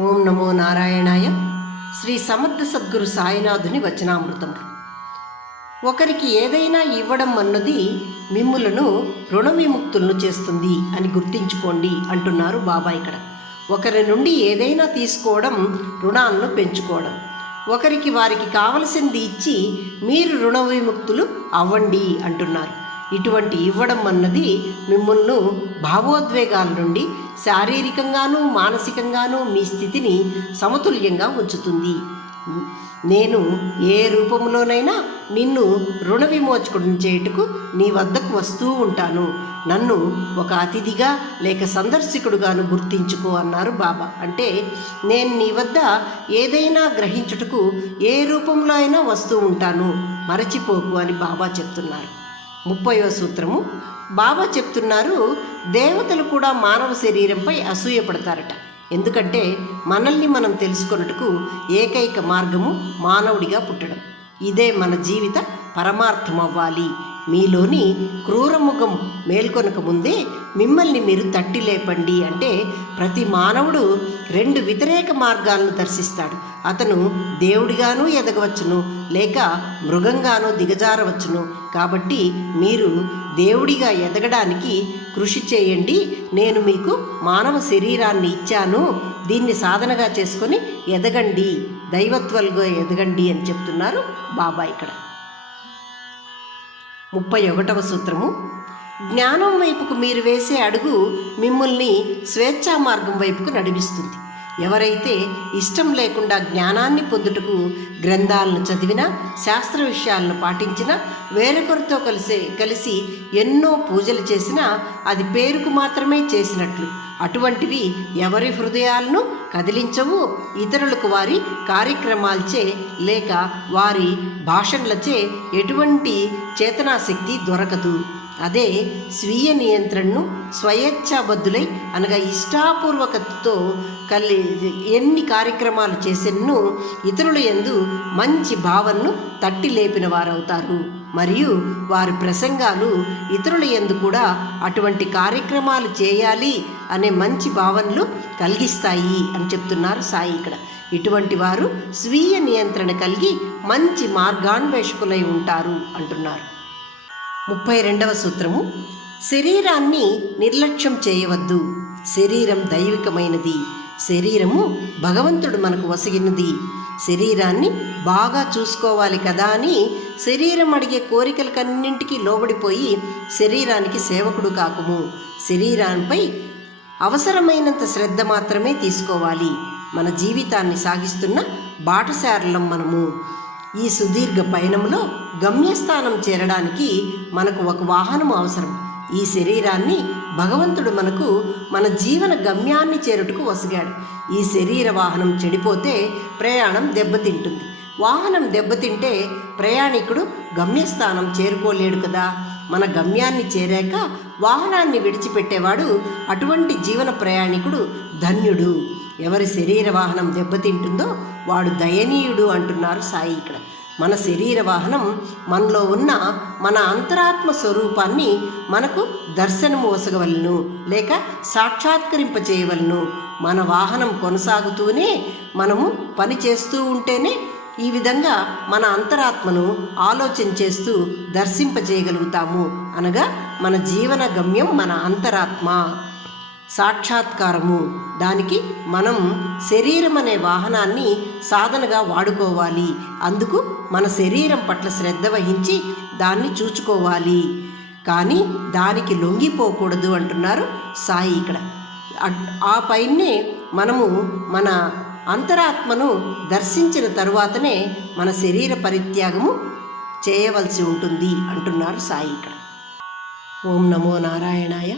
ఓం నమో నారాయణాయ. శ్రీ సమర్థ సద్గురు సాయినాథుని వచనామృతములు. ఒకరికి ఏదైనా ఇవ్వడం అన్నది మిమ్ములను రుణ విముక్తులను చేస్తుంది అని గుర్తించుకోండి అంటున్నారు బాబా. ఇక్కడ ఒకరి నుండి ఏదైనా తీసుకోవడం రుణాలను పెంచుకోవడం, ఒకరికి వారికి కావలసింది ఇచ్చి మీరు రుణ విముక్తులు అవ్వండి అంటున్నారు. ఇటువంటి ఇవ్వడం అన్నది మిమ్మల్ని భావోద్వేగాల నుండి శారీరకంగానూ మానసికంగానూ మీ స్థితిని సమతుల్యంగా ఉంచుతుంది. నేను ఏ రూపంలోనైనా నిన్ను రుణ విమోచకుడిని చేయుటకు నీ వద్దకు వస్తూ ఉంటాను. నన్ను ఒక అతిథిగా లేక సందర్శకుడుగాను గుర్తించుకో అన్నారు బాబా. అంటే నేను నీ వద్ద ఏదైనా గ్రహించుటకు ఏ రూపంలో అయినా వస్తూ ఉంటాను, మరచిపోకు అని బాబా చెప్తున్నారు. 30వ సూత్రము. బాబా చెప్తున్నారు, దేవతలు కూడా మానవ శరీరంపై అసూయపడతారట. ఎందుకంటే మనల్ని మనం తెలుసుకొనుటకు ఏకైక మార్గము మానవుడిగా పుట్టడం. ఇదే మన జీవిత పరమార్థం అవ్వాలి. మీలోని క్రూరముఖం మేల్కొనక ముందే మిమ్మల్ని మీరు తట్టి లేపండి. అంటే ప్రతి మానవుడు 2 వ్యతిరేక మార్గాలను దర్శిస్తాడు. అతను దేవుడిగానూ ఎదగవచ్చును, లేక మృగంగానూ దిగజారవచ్చును. కాబట్టి మీరు దేవుడిగా ఎదగడానికి కృషి చేయండి. నేను మీకు మానవ శరీరాన్ని ఇచ్చాను, దీన్ని సాధనగా చేసుకొని ఎదగండి, దైవత్వాలుగా ఎదగండి అని చెప్తున్నారు బాబా. ఇక్కడ 31వ సూత్రము. జ్ఞానం వైపుకు మీరు వేసే అడుగు మిమ్మల్ని స్వేచ్ఛా మార్గం వైపుకు నడిపిస్తుంది. ఎవరైతే ఇష్టం లేకుండా జ్ఞానాన్ని పొందుటకు గ్రంథాలను చదివినా, శాస్త్ర విషయాలను పాటించినా, వేరొకరితో కలిసి ఎన్నో పూజలు చేసినా అది పేరుకు మాత్రమే చేసినట్లు. అటువంటివి ఎవరి హృదయాలను కదిలించవు. ఇతరులకు వారి కార్యక్రమాలచే లేక వారి భాషణలచే ఎటువంటి చేతనాశక్తి దొరకదు. అదే స్వీయ నియంత్రణను స్వయేచ్ఛాబద్ధులై అనగా ఇష్టాపూర్వకతతో ఎన్ని కార్యక్రమాలు చేసేను ఇతరుల యందు మంచి భావనను తట్టి లేపిన వారవుతారు. మరియు వారి ప్రసంగాలు ఇతరుల యందు కూడా అటువంటి కార్యక్రమాలు చేయాలి అనే మంచి భావనలు కలిగిస్తాయి అని చెప్తున్నారు సాయి ఇక్కడ. ఇటువంటి వారు స్వీయ నియంత్రణ కలిగి మంచి మార్గాన్వేషకులై ఉంటారు అంటున్నారు. 32వ సూత్రము. శరీరాన్ని నిర్లక్ష్యం చేయవద్దు. శరీరం దైవికమైనది. శరీరము భగవంతుడు మనకు వసగినది. శరీరాన్ని బాగా చూసుకోవాలి కదా అని శరీరం అడిగే కోరికలకన్నింటికీ లోబడిపోయి శరీరానికి సేవకుడు కాకుము. శరీరానిపై అవసరమైనంత శ్రద్ధ మాత్రమే తీసుకోవాలి. మన జీవితాన్ని సాగిస్తున్న బాటసారులం మనము. ఈ సుదీర్ఘ పయనంలో గమ్యస్థానం చేరడానికి మనకు ఒక వాహనం అవసరం. ఈ శరీరాన్ని భగవంతుడు మనకు మన జీవన గమ్యాన్ని చేరుటకు వసిగాడు. ఈ శరీర వాహనం చెడిపోతే ప్రయాణం దెబ్బతింటుంది. వాహనం దెబ్బతింటే ప్రయాణికుడు గమ్యస్థానం చేరుకోలేడు కదా. మన గమ్యాన్ని చేరాక వాహనాన్ని విడిచిపెట్టేవాడు అటువంటి జీవన ప్రయాణికుడు ధన్యుడు. ఎవరి శరీర వాహనం దెబ్బతింటుందో వాడు దయనీయుడు అంటున్నారు సాయి ఇక్కడ. మన శరీర వాహనం మనలో ఉన్న మన అంతరాత్మ స్వరూపాన్ని మనకు దర్శనము వసగవలను లేక సాక్షాత్కరింపచేయవలను. మన వాహనం కొనసాగుతూనే మనము పని చేస్తూ ఉంటేనే ఈ విధంగా మన అంతరాత్మను ఆలోచన చేస్తూ దర్శింపజేయగలుగుతాము. అనగా మన జీవన గమ్యం మన అంతరాత్మ సాక్షాత్కారము. దానికి మనం శరీరం అనే వాహనాన్ని సాధనగా వాడుకోవాలి. అందుకు మన శరీరం పట్ల శ్రద్ధ వహించి దాన్ని చూచుకోవాలి, కానీ దానికి లొంగిపోకూడదు అంటున్నారు సాయి ఇక్కడ. ఆ పైనే మనము మన అంతరాత్మను దర్శించిన తరువాతనే మన శరీర పరిత్యాగము చేయవలసి ఉంటుంది అంటున్నారు సాయి ఇక్కడ. ఓం నమో నారాయణాయ.